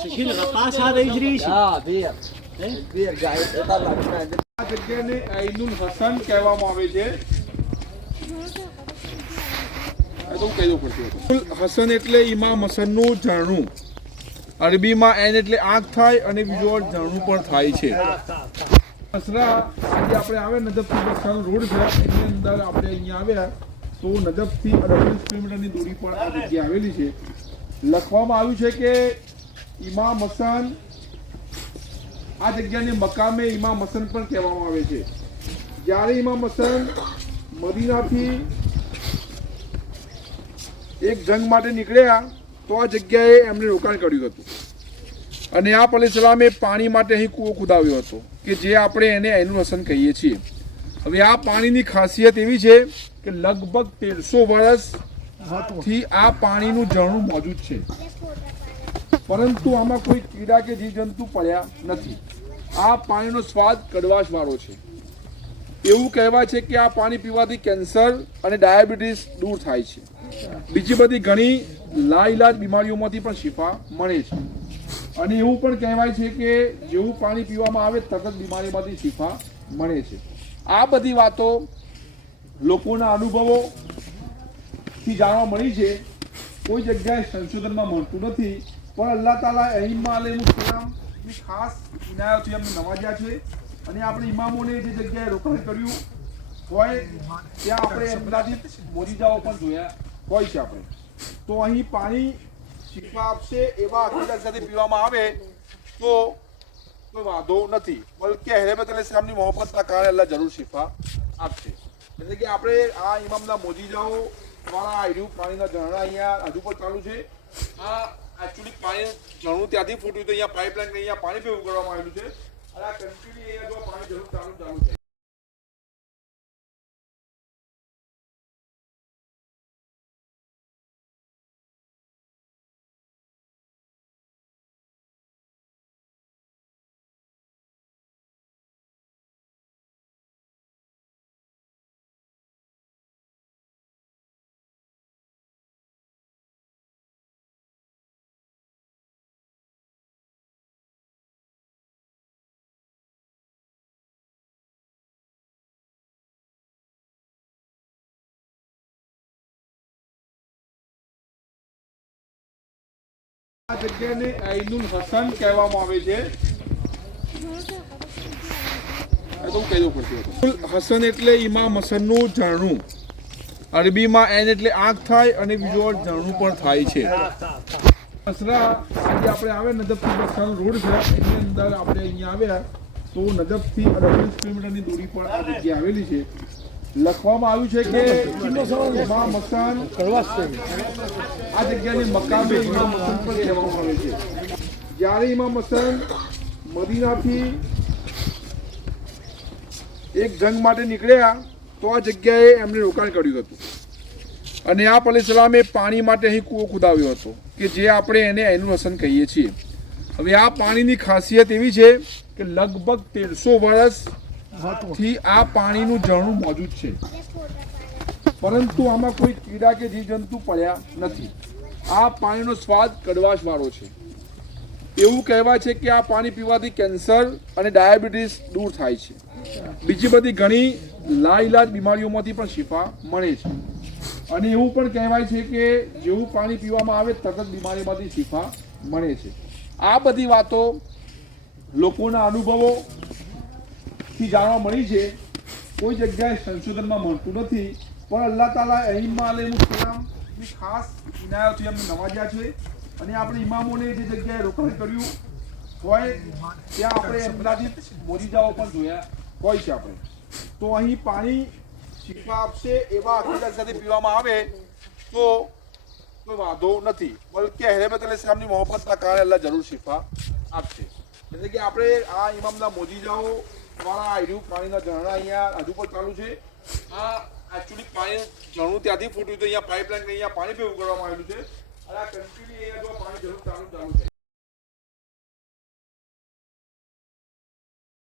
Sicil rapasa da ijri shi. હા બીર ગાય એતા લાગના આ જગ્યાને આઈનુલ હસન કહેવામાં આવે છે. આ તો કહી દઉં પડતું હતું. હસન એટલે ઇમામ હસનનું ઝરણું. અરબીમાં એન એટલે આંખ થાય અને બીજો અર્થ ઝરણું પણ થાય છે. અસરા આજે આપણે આવે નજફથી બસલ રોડ છે એની અંદર આપણે અહીંયા આવ્યા તો નજફથી 28 કિલોમીટરની દૂરી પર આ જગ્યા આવેલી છે. લખવામાં આવ્યું છે કે ઇમામ હસન આ જગ્યાને મકામે ઇમામ હસન પણ કહેવામાં આવે છે. જ્યારે ઇમામ હસન મદીનાથી એક જંગ માટે નીકળ્યા તો આ જગ્યાએ એમણે રોકાણ કર્યું હતું અને આપ અલૈહિસ્સલામે પાણી માટે અહીં કૂવો ખોદાવ્યો હતો કે જે આપણે એને ઐનુલ હસન કહીએ છીએ. હવે આ પાણીની ખાસિયત એવી છે કે લગભગ 1300 વર્ષથી આ પાણીનું ઝરણું મોજૂદ છે, પરંતુ આમાં કોઈ કીડા કે જીવજંતુ પડ્યા નથી. આ પાણીનો સ્વાદ કડવાશ વાળો છે. એવું કહેવાય છે કે આ પાણી પીવાથી કેન્સર અને ડાયાબિટીસ દૂર થાય છે. બીજી બધી ઘણી લાઈલાજ બીમારીઓમાંથી પણ શિફા મળે છે અને એવું પણ કહેવાય છે કે જેવું પાણી પીવામાં આવે તરત જ બીમારીમાંથી શિફા મળે છે. આ બધી વાતો લોકોના અનુભવોથી જાણવા મળી છે. કોઈ જગ્યાએ સંશોધનમાં મળતું નથી, પણ અલ્લાહ તાલા અહીમ્મા અલૈહિસ્સલામની ખાસ ઇનાયતથી અમને નવાજ્યા છે અને આપણે ઇમામોને જે જગ્યાએ રોકાણ કર્યું હોય ત્યાં આપણે એમનાથી મોજીજાઓ પણ જોયા હોય છે. આપણે તો અહીં પાણી શિફા આપશે એવા અકીદા સાથે પીવામાં આવે તો કોઈ વાંધો નથી, બલકે અહેલેબૈત અલૈહિસ્સલામની મોહબ્બતના કારણે અલ્લાહ જરૂર શિફા આપશે. એટલે કે આપણે આ ઇમામના મોજીજાઓ દ્વારા આવ્યું પાણીના ઝરણા અહીંયા હજુ પણ ચાલુ છે. આ એકચ્યુઅલી પાણી ઝરણું ત્યાંથી ફૂટ્યું તો અહીંયા પાઇપલાઇન અહીંયા પાણી ભેગું કરવામાં આવેલું છે અને આ કન્ટિન્યુ અહીંયા જો પાણી જરૂર ચાલુ છે. આ જગ્યાને ઐનુલ હસન કહેવામાં આવે છે. આ તો કહી દઉં પડતું હતું. હસન એટલે ઇમામ હસનનું ઝરણું. અરબીમાં એન એટલે આંખ થાય અને બીજો અર્થ ઝરણું પણ થાય છે. અસરા આજે આપણે આવે નજફથી બસલ રોડ છે એની અંદર આપણે અહીંયા આવ્યા તો નજફથી 28 કિલોમીટરની દૂરી પર આ જગ્યા આવેલી છે. લખવામાં આવ્યું છે કે ઇમામ હસન આ જગ્યાને મકામે ઇમામ હસન પણ કહેવામાં આવે છે. જ્યારે ઇમામ હસન મદીનાથી એક જંગ માટે નીકળ્યા તો આ જગ્યાએ એમણે રોકાણ કર્યું હતું અને આપ અલૈહિસ્સલામે પાણી માટે અહીં કૂવો ખોદાવ્યો હતો કે જે આપણે એને ઐનુલ હસન કહીએ છીએ. હવે આ પાણીની ખાસિયત એવી છે કે લગભગ 1300 વર્ષથી આ પાણીનું ઝરણું મોજૂદ છે, પરંતુ આમાં કોઈ કીડા કે જીવજંતુ પડ્યા નથી. આ પાણીનો સ્વાદ કડવાશ વાળો છે. એવું કહેવાય છે કે આ પાણી પીવાથી કેન્સર અને ડાયાબિટીસ દૂર થાય છે. બીજી બધી ઘણી લાઈલાજ બીમારીઓમાંથી પણ શિફા મળે છે અને એવું પણ કહેવાય છે કે જેવું પાણી પીવામાં આવે તરત જ બીમારીમાંથી શિફા મળે છે. આ બધી વાતો લોકોના અનુભવોથી જાણવા મળી છે. કોઈ જગ્યાએ સંશોધનમાં મળતું નથી, પણ અલ્લાહ તાલા અહીમ્મા અલૈહિસ્સલામની ખાસ ઇનાયતથી અમને નવાજ્યા છે અને આપણે ઇમામોને જે જગ્યાએ રોકાણ કર્યું હોય ત્યાં આપણે એમનાથી મોજીજાઓ પણ જોયા હોય છે. આપણે તો અહીં પાણી શિફા આપશે એવા અકીદા સાથે પીવામાં આવે તો કોઈ વાંધો નથી, બલકે અહેલેબૈત અલૈહિસ્સલામની મોહબ્બતના કારણે અલ્લાહ જરૂર શિફા આપશે. એટલે કે આપણે આ ઇમામના મોજીજાઓ દ્વારા આવ્યું પાણીના ઝરણા અહીંયા હજુ પણ ચાલુ છે. આ એકચ્યુઅલી પાણી ઝરણું ત્યાંથી ફૂટ્યું તો અહીંયા પાઇપલાઇન અહીંયા પાણી ભેગું કરવામાં આવેલું છે અને આ કન્ટિન્યુ અહીંયા જો પાણી જરૂર ચાલુ છે.